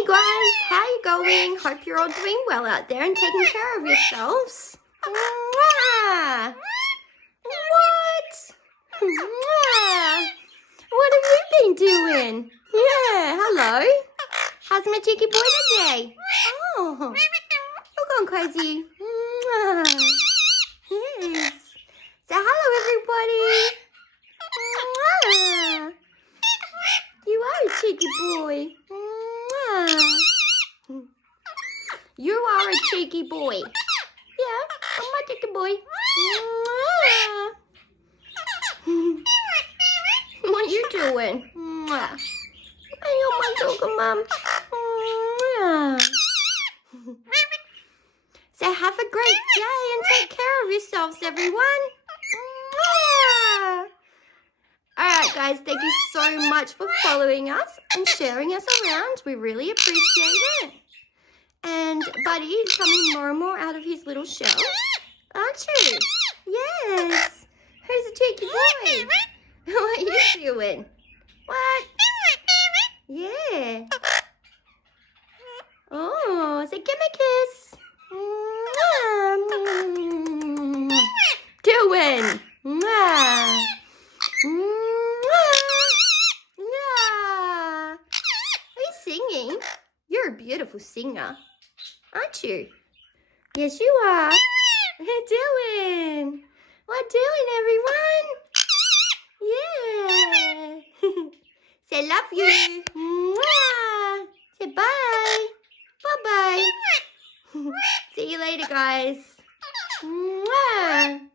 Hey guys, how you going? Hope you're all doing well out there and taking care of yourselves. Mwah! What? Mwah! What have you been doing? Yeah, hello. How's my cheeky boy today? Oh, you're going crazy. Mwah! Yes. So hello everybody. Mwah! You are a cheeky boy. Mwah. You are a cheeky boy. Yeah, I'm a cheeky boy. Mwah. What you doing? Mwah. Hey, oh my dog, mum. Mwah. So have a great day and take care of yourselves, everyone. Mwah. Alright guys, thank you so much for following us and sharing us around. We really appreciate it. And Buddy is coming more and more out of his little shell. Aren't you? Yes. Who's a cheeky boy? What are you doing? What? Yeah. Oh, so give me a kiss. Doing. Mwah. Are you singing? You're a beautiful singer, aren't you? Yes, you are. What doing? What doing, everyone? Yeah. Say love you. Mwah. Say bye. Bye-bye. See you later, guys. Mwah.